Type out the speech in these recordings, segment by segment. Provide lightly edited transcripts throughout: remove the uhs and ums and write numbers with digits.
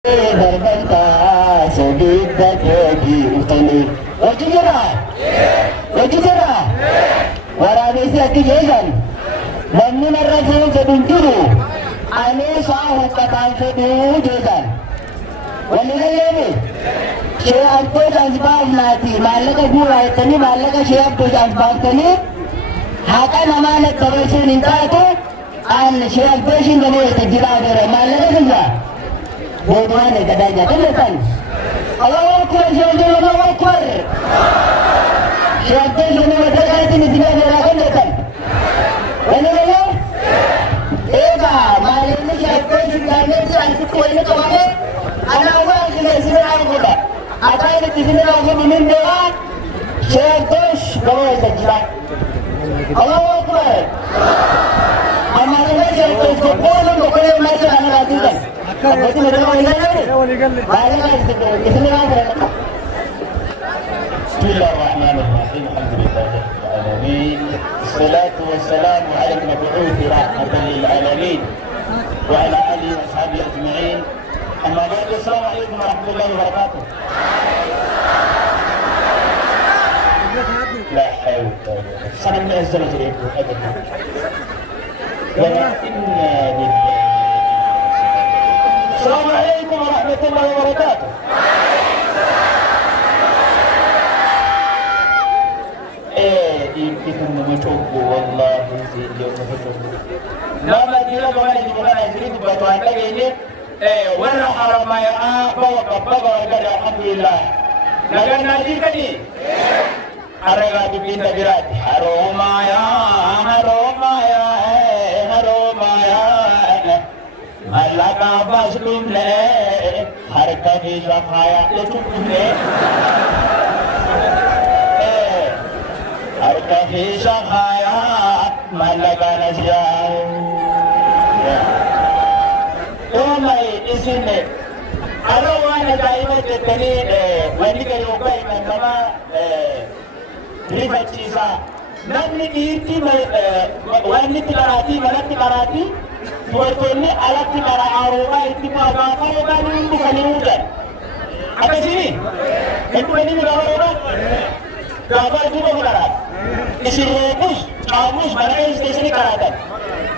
Berbanta sebida keji utani. Wajib jera, wajib jera. Warabisi ati jegan. Namni narrasan sedunjuru. Ane sahu katan sedu jegan. Walilani. Syekh Abdul Azbab nati. Malaka gura itani malaka Syekh Abdul Azbab tani. Haka namanya terasi ninta itu. An Syekh Abdul Azbab terjira dera. Malaka juga. Bodohan katanya kan Allahu Akbar jangan Allahu Akbar Syaitan ini berkata ini tidak dilakukan kan benar ega mari ini syaitan sebenarnya itu antuk ini kemana ana awal kita sini aku dah apa ini di sini aku minum doa syaitan bawa saja Allahu Akbar amalnya syaitan sepuluh pokoknya macam mana lagi kan Betul betul Bismillahirrahmanirrahim. Alhamdulillahirrahmanirrahim. Assalatu wassalamu ala al-mab'uth rahmatan lil alamin wa ala alihi wa sahbihi ajma'in. Amma ba'du, assalamualaikum warahmatullahi wabarakatuh. La hawla wa la quwwata illa billah. Assalamualaikum warahmatullahi wabarakatuh. Kita mencoba wallahi sejauh mencoba. Nama dia bagaimana gimana jadi batuan lagi ini warna haramaya bawa bawa alhamdulillah. Nagan naji kani. Arega bibinta birat. Haromaya haromaya haromaya. Allah ka baslum le har kabhi safaya lekum le har kabhi safaya malaga nasya mai isine arawana daima tetani wani ga yoga ina kama rifachisa namni dirti wani tilarati Buatnya alat para aroma itu apa kan bukan hujan. Apa sini? Itu ini berapa? Kabar juga berapa? Isi rebus, kamus, mana yang sini karatan.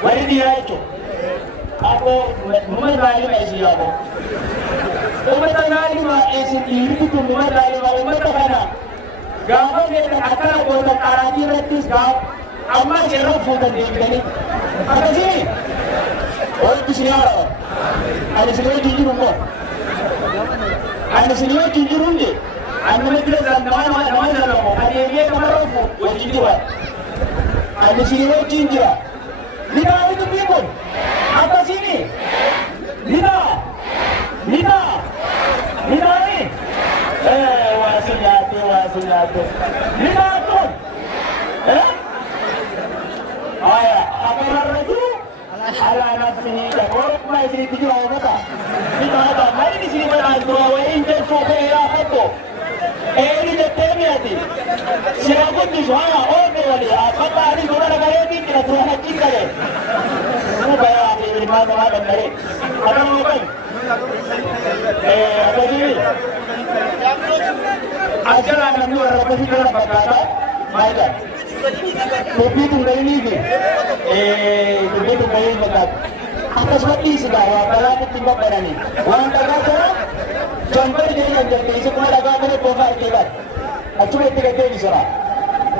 Wari dia itu. Aku mulai lagi masih aku. Umat lagi masih itu tuh mulai lagi umat mana? Gambar kita akan buat karati retus gam. Amma jeruk foto di sini. Apa sini? Oh itu sini ada sini jujur rumah, ada sini jujur rumah, ada mereka dalam nama dalam, ada dia kamar rumah, jujur, ada sini jujur, lima itu pun, apa sini, lima ni, wasinyatu, lima pun, ayah, apa lagi? Ala nafsihi da korok mai sini tuju awata kita ada mari di sini mana dua wa injen sope ya hako ini jetemi ati siapun di sana oh wali apa hari dua negara ini kita tuh hati kare ini bayar di mana ada dari ada apa apa sih acara namanya apa sih kalau berkata baiklah kopi tunggal ini kopi tunggal ini betul. Atas mati segala, kalau timbak berani. Orang tagasa, contoh jadi yang jadi semua tagasa ni profil kita. Acuma itu kita bisa.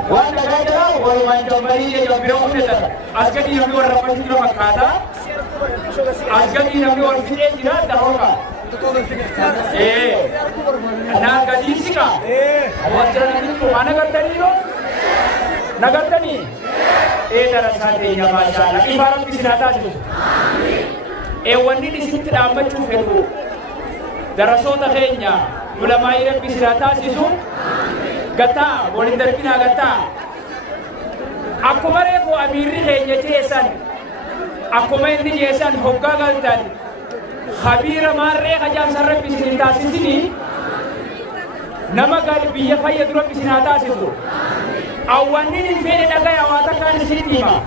Orang tagasa, orang main contoh ini jadi lebih kita. Asal ini kami orang rapat itu makata. Asal ini kami orang sini tidak tahu kan. Anak gaji sih kan. Wajar ini tu mana kata ni lo? Nagatani darah santinya masyaallah ibarat bisinata situ wani di situ dapat cukup darasota kenya ulama ira bisinata situ gata boleh terkena gata aku mare ko amiri kenya jesan aku main di jesan hogga galtan khabira mare kajam sarre bisinata sini nama gal biya fayya duro bisinata situ Awanin fene daga ya wata kan sitima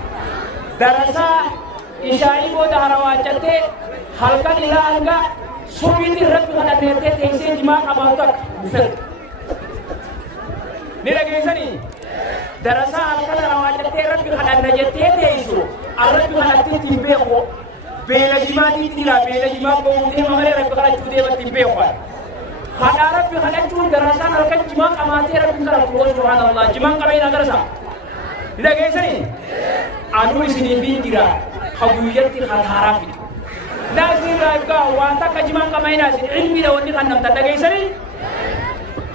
darasa isai bo da harawachate halkan ila anga سويت الرب على نيته تيسي جماع أبوتك بفرق نلاقي سني دراسة على رواجة الرب على نيته تيسو الرب على تيبيهو بلا جماع تيلا بلا جماع بوده ما غير الرب على تيبيه تيبيهو هذا رب على تون دراسة على جماع أماتي رب على تقول سبحان الله جماع كمين دراسة نلاقي سني أنو سنيفين كذا خبويات خطارافي نازل رايكا وانتا كجمان كمين نازل علمي لو إني خنم تلاقي سني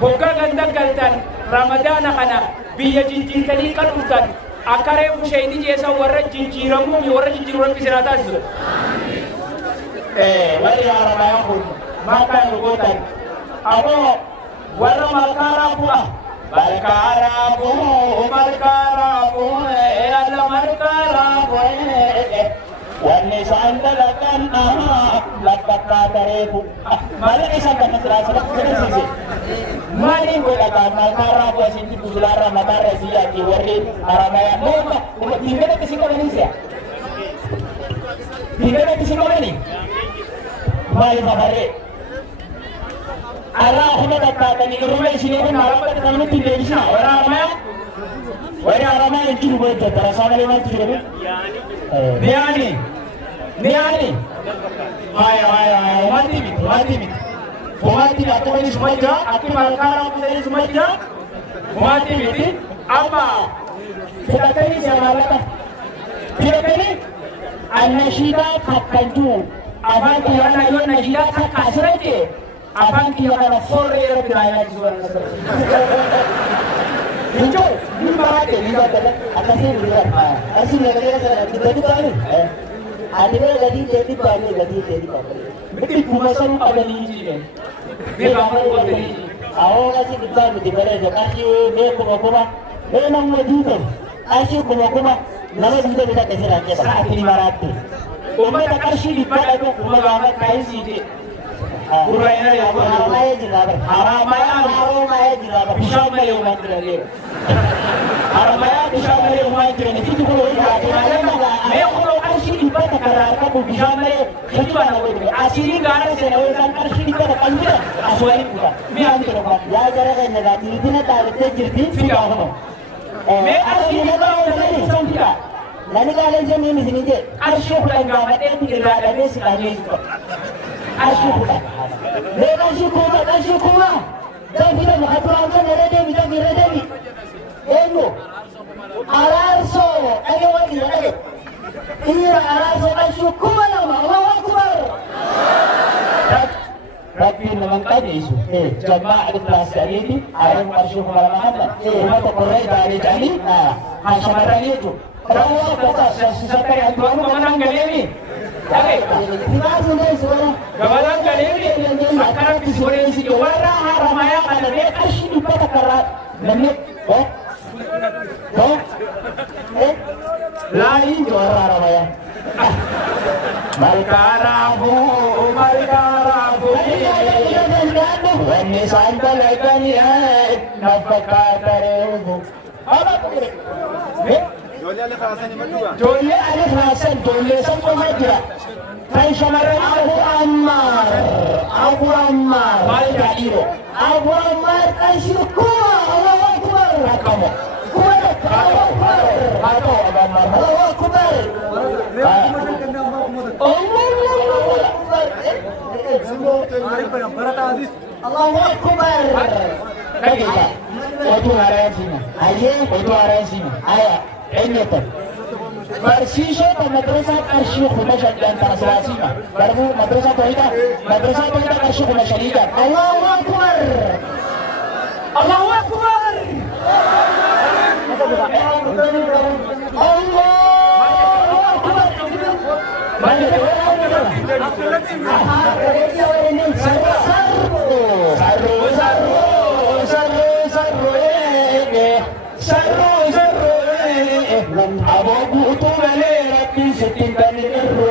بوكا غندا غلطان رمضان خنا بيا جنجين تلي كلوتان أكره فشيني جيسا ورا جنجيرمو يورا جنجيرمو بسرعة تاسو wali arama yangu maka nugotan abo wala makarabu balkarabu balkarabu ala markarabu wani sandalakan lakka tarebu mala isa kan terasa terus mali bola kan makarabu asinti bulara matara siya ki wari arama yangu ko tinggal ke sini Indonesia tinggal ke sini Mari sabare. Allah hina dakata ni rumah sini pun marapat kami tidak bisa. Orang ramai yang cuba itu terasa kali mana cuba? Niani. Mati. Mati atau ini semua juga. Aku malkara pun ini semua juga. Mati. Apa? Kita kini siapa kata? Kita kini An-Nashida Kakanju. Abang kita nak ikut Najida tak kasar aja. Abang kita nak sore beraya jual. Hijau, ni bahagia ni bahagia. Atas ni lihat. Asyik lihat kita tu kan. Ada lagi jadi bahagia. Mesti pumasan ada ni je. Ni bahagia buat ni. Awak asyik kita mesti beraya. Asyik ni kuma. Memang maju. Asyik kuma. Nama kita kasih rakyat. Saat ini marati. Umat terkasih di pada itu umat kain sini. Urainya ya haramaya jilaba. Haramaya jilaba. Bishamaya umat terlebih. Haramaya bishamaya umat terlebih. Itu kalau kita saya kalau kasih di pada kerana kamu bishamaya itu mana boleh. Asli gara saya orang kasih di pada kanjeng. Aswali pula. Biar terus. Ya cara kan negara ini nak terjadi tidak. Asli negara orang Islam Nani kalian jadi ni sini je. Asyik pulang gambar ni kita ada ni sekali itu. Asyik pulang. Mereka asyik pulang. Jangan kita mengatakan mereka dia mereka ni. Ego. Ararso. Ayo lagi. Iya ararso asyik pulang. Allahu Akbar. Tapi memang tadi isu. Jamaah ada kelas dari ini. Ayam asyik pulang mana? Mata korai dari jadi. Hasyamatan itu. Kalau kita sesuatu yang tuan menang kali Oke. Gawalan kali ini akan disuruh si Jawara Haramaya ada dia kasih di pada kerat menit. Lain Jawara Haramaya. Malkarabu. Wani sandal akan ya napakatarebu. Apa tu? Jolly Alif Hasan sama aja. Saya samaran Abu Ammar. Malika Iro. Abu Ammar asyuku. Allahu Akbar. Kamu. Kuat. Allahu Akbar. Allahu Akbar. Allahu Akbar. Kita. Itu arahan sini. Itu arahan sini. Ayah. Ini tu. Bersisah madrasah asyik khumashad dan tarasasima. Baru madrasah tu kita asyik khumashadikan. Allahu Akbar. Allahu Akbar. Abu tu beli rapi setingkat itu.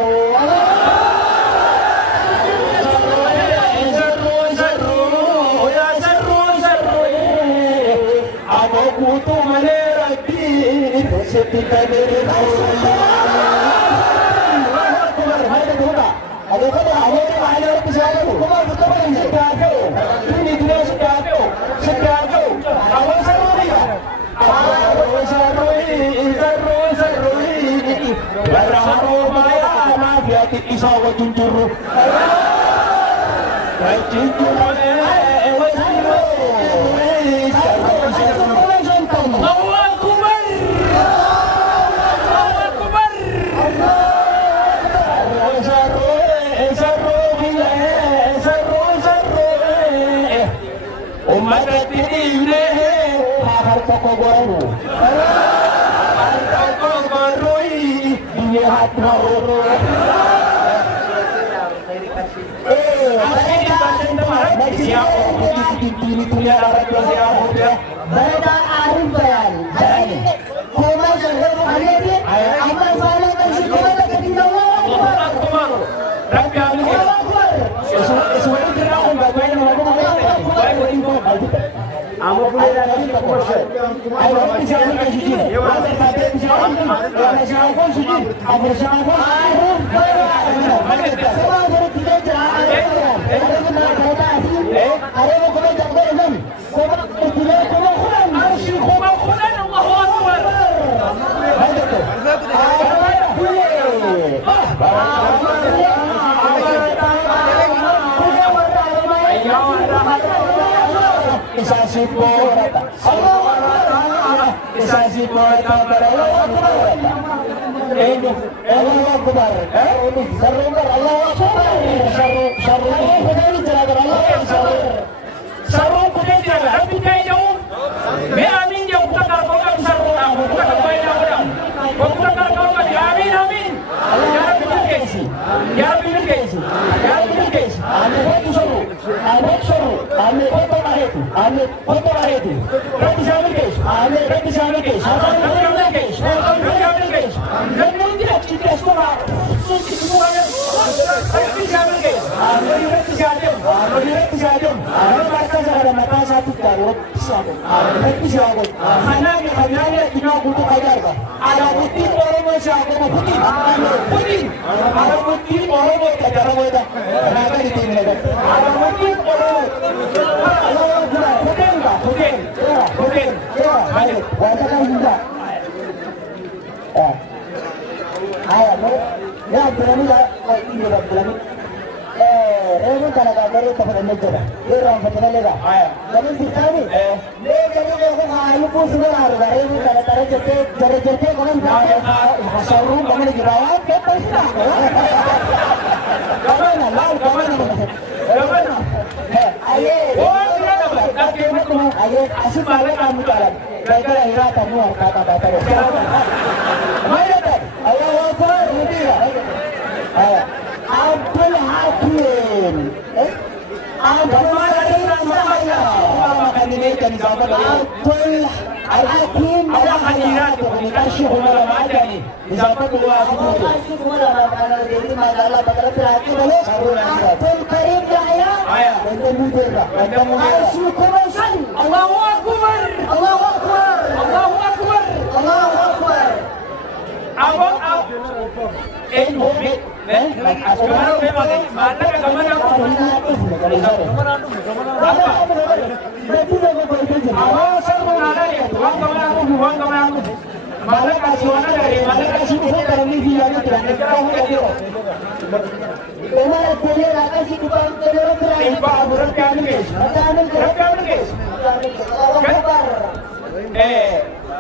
Abu tu beli rapi setingkat itu. Ada apa? Ada apa? Ada apa? ساوى جنجر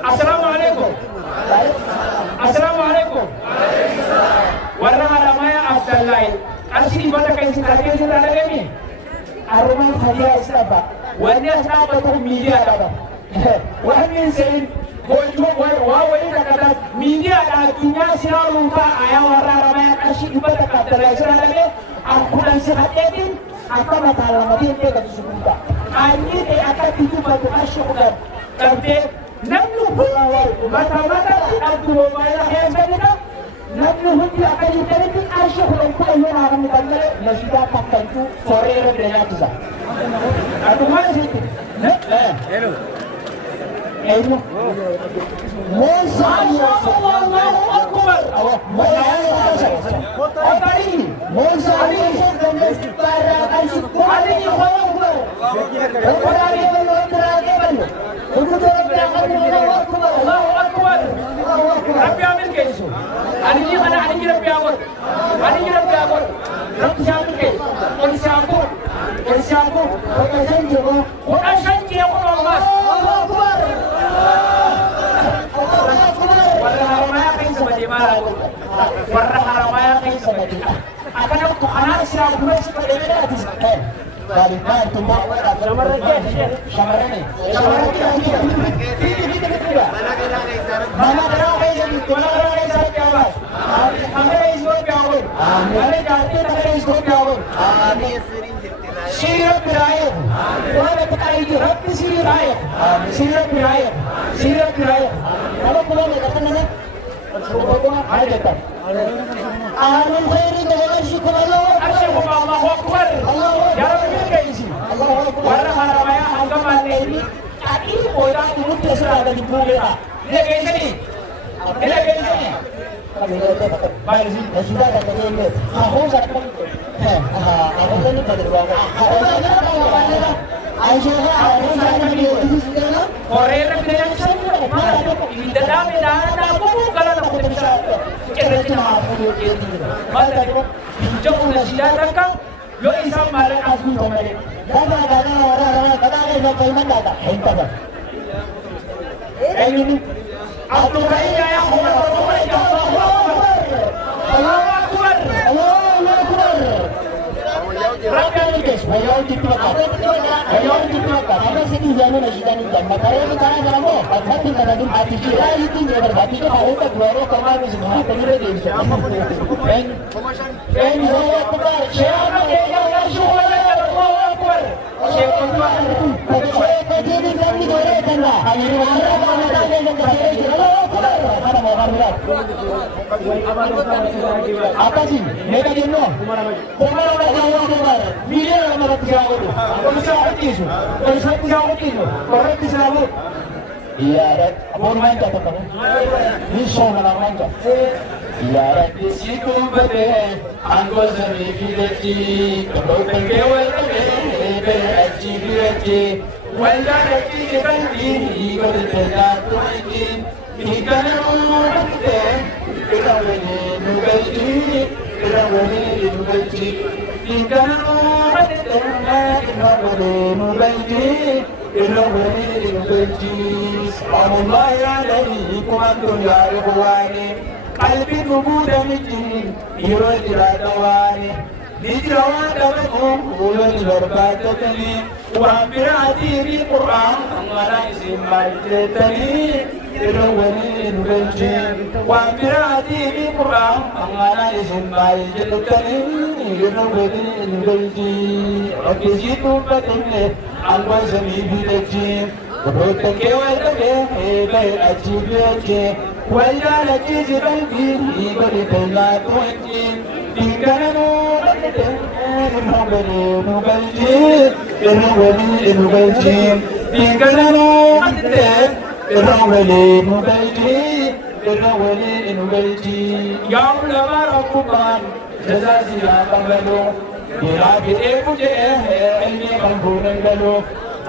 Assalamualaikum. Assalamualaikum. Warna haramaya Abdullah. Asli bata kai sitake sira daga ni. Arman hadiya isaba. Wani asaba to media da. Wani sai ko wai da kada media da dunya sira ruka aya warna haramaya asli bata ka da sira daga an kudan shi hadin akama talamatin ke da su kuda. Ani dai aka tiku batu asli kudan. Tapi namnu hulawal mata-mata Abdul Wahid yang sedika namnu hundi akan diterima asyik dan kuih yang akan ditanggal nasihat tertentu sore dan kita. Aduh masih hello hello Musa Allahu Akbar Allah Musa dan para asyik ali Akbar Allahu Akbar Rabbi amin kaisu. Ani ni kana ani Rabbi awal. Ani Rabbi awal. Eessaafuu kudha shan jeequu ammas warra haramayaa keessa badee maal warra haramayaa keessa badee akkana kanaaf siraa dureessi badee ati Balikan tumbuh shamarran shamarran mana kena kaisa piawai amre isko piawai mane jaati na isko piawai sirap piraye wala pakai jo rabbi sirap piraye kalau pulang ke sana ada dekat amin khairin wa syukur Allah Allahu akbar ya rabbi kaisi warra haramaya hangama neeni aki oda tulu tesra ada di pulera ini kaisi ni baik sih sudah ada ini aku sakit aku kan pada bawa Aisyah aku sakit di sana Korea dengan saya mana ini dalam aku kalau aku bisa cerita aku ini mana jauh nasi datang yo isam mare aku tomare Dada orang kata ada kaiman dada entah ini aku kayaknya yang Allahu Akbar Rakyat guys, ayo diplokat. Ada sini jalan nasi dan jam. Makanya kita cara mo, hati kita di hati kita itu jadi hati kita harus keluar kerana ini semua perlu di sini. Dan saya tukar, siapa yang syukur Allahu Akbar. Siapa saya jadi kami boleh tanda. Hari mana mana yang saya Allahu Akbar. Mana mau kamulat? Apa sih? Mereka jenuh. Kumara Allahu Akbar. Bila mana tiada itu. Kalau saya tiada itu. Orang tiada itu. Iya, orang main tak tahu. Ini soal main tak. Ya Rabbi situ bade anggo zami filati kalau terkewal be aji filati wala rati bandi kalau terjatuh ingin ikan umate irawani nubalji ikan umate irawani nubalji Allah ya alaikum ya ikhwani qalbi nubuda mijin hiro jiradawani nijrawan dabakum ulul barbatatani wa birati bi qur'an amara isim majtani irawani nubalji wa birati bi qur'an amara isim majtani irawani nubalji rabbi jitu batne alwazmi bidaji Rote kewal be ajibe wala la jibal bi bari bela tuji dingano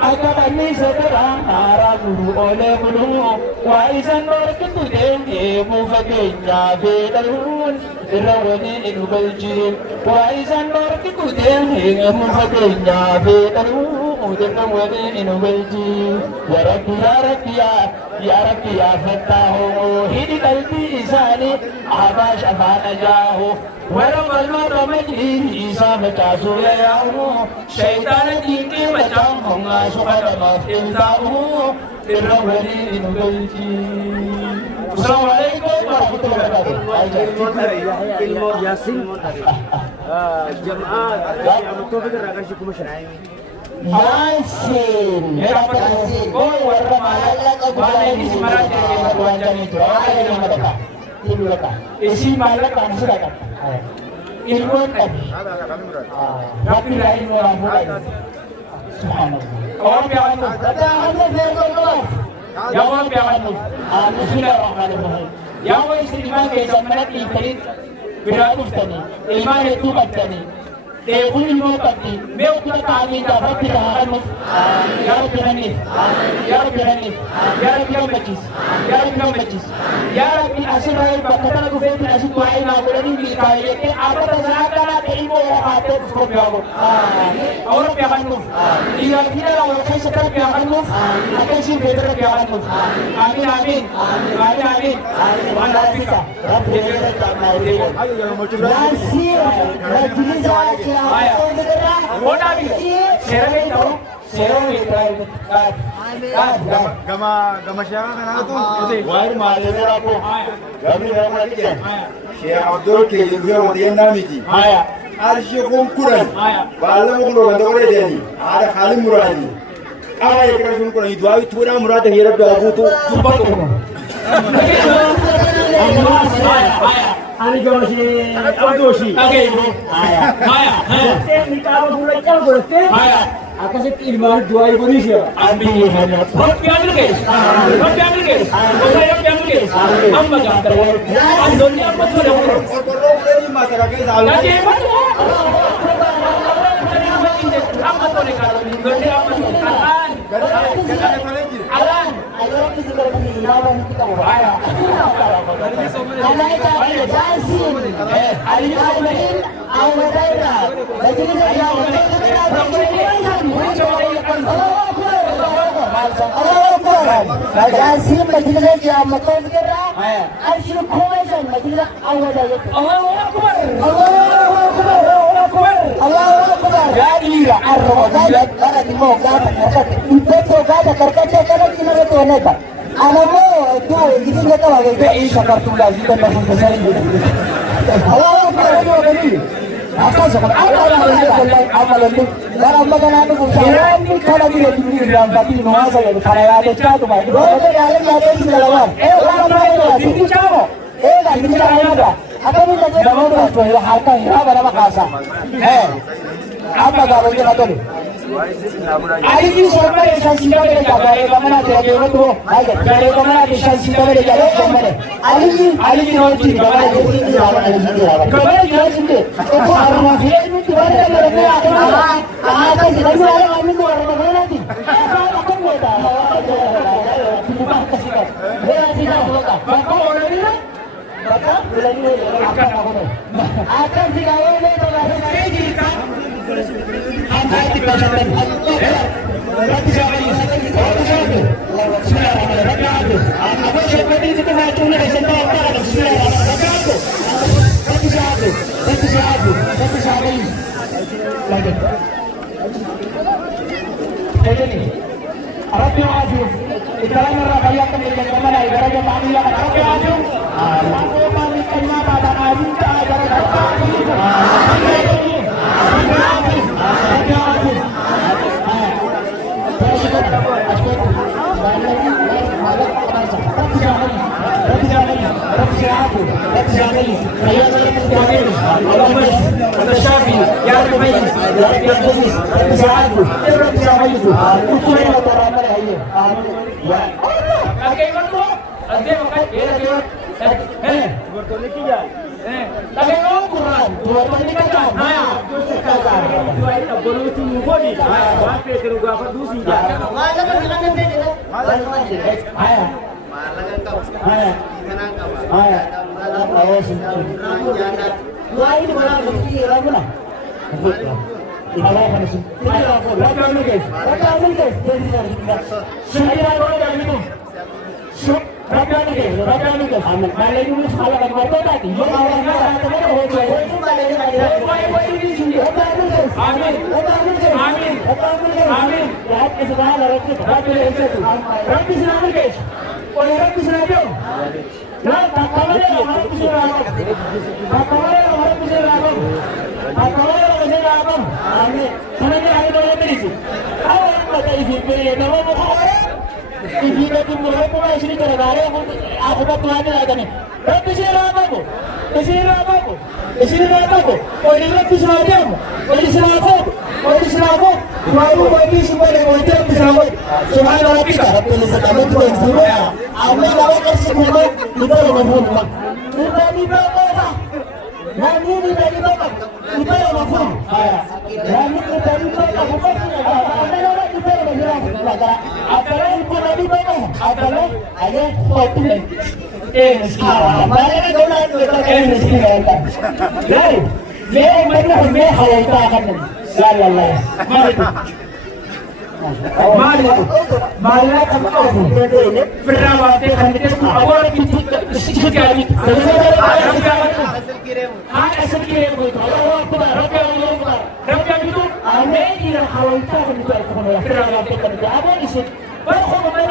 Akabani sekarang arah guru oleh guru waisan berketu denge mufakenya bedalun irawani inubalji waisan berketu denge mufakenya bedalun irawani inubalji ya rabbi ya fatahu hidi kalbi isani abash abana jahu Walaupun malam ini isa bercasu ya Allah, syaitan tinggi macam honga suka dapat tahu terawani inubalji. Assalamualaikum warahmatullahi wabarakatuh. Ilmu Yasin, jemaah dari Abu Taufik akan syukur masyarakat. Yasin, Yasin. Oh, warna mana ini semarang jadi batuan jadi itu. Ada yang mereka, ini mereka. Isi malam kamu sudah kan? Ilmu tadi. Tapi lain orang mulai. Subhanallah. Orang biarkan tu. Kata anda berdoa. Yang orang biarkan tu. Bismillahirrahmanirrahim. Yang orang istimewa kesan menati terit beratus tani. Ilmu itu batani. Dewi ilmu tadi. Meu kita kami dapat pilihan mus. Ya Rabbi Hanif. Ya Rabbi Hanif. Ya Rabbi Majis. Ya Rabbi Majis. Ya Rabbi asyirai bakata lagu feti asyik tuai na boleh ni kaya ke apa terjadi dalam ilmu hati sekolah. Orang yang خنوف إذا كنا لو كيس ربي خنوف أكيس بيت ربي خنوف آمين آمين آمين آمين وأنا ربك رب يبارك Nasi majlis aja. Kona bi Seramai tahu Seramai tahu Gama siapa kan aku? Wahir mari aku. Kami dah mati kan. Syekh Abdul Karim dia dia namiti. Arsyik Quran. Balam kalau ada orang jadi. Ada Khalim Muradi. Apa yang kita suruh Quran itu? Awi tura Murad hirap dah aku tu jumpa tu. Ani gama si Abdul si. Okay bro. Ni kalau mulai jauh berarti. Akan ilmu dua ibu ni siapa? Ambil Rob ambil ke? Rob ambil ke? Rob ambil ke? Amma jangan terlalu. Dunia apa tu dah bro? Orang ni masalah ke selalu. Jadi apa tu? Apa tu ni kalau dunia apa tu? Alan. Ayo kita berani lawan kita bahaya. Anak kita Jasim. Ali Amin. Awadaira. Majlis saya. Jasim majlis dia makan kira. Arsyid Khomesan majlis Awadaira. Allahu Akbar. Allahu Akbar. Allahu Akbar. Jadi arrogat para di moga itu gada kerja kalau kita tu neta. Anamu tu ini neta lagi ke ini kartulah kita nak bersama ini. Allahu Akbar ini. Apa sekarang apa lagi? Dalam bagian itu bukan ini kalau dia di dalam bati nuasa yang kalau ada catu baik. Kalau ada di dalam. Orang itu caro. Lagi ada. Apa ni lagi? Dalam tu harta ini apa kasa? Apa kalau kita tu? Ali ni semua yang singkap mereka, dari mana dia tu? Dari mana dia singkap mereka? Ali ni orang sini, kamera dia. Kamera dia sini. Itu orang dia ni tu orang mereka. Ada sini orang kami tu orang mana nanti? Apa mereka? Bukan kesini. Mereka tidak bukan. Bapa orang ni? Bapa? Bulan ni akan apa? Akan siapa ni? Saya jika لا لا مالك أبوه في الرابطة خليته أول بنتي سكاري أسل كريم الله أكبر ربي أبيتو أمين إلى حوالته في الرابطة خليته أبوه يسوع بخو ما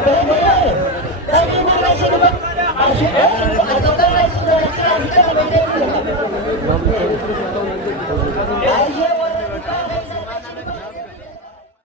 Ayo,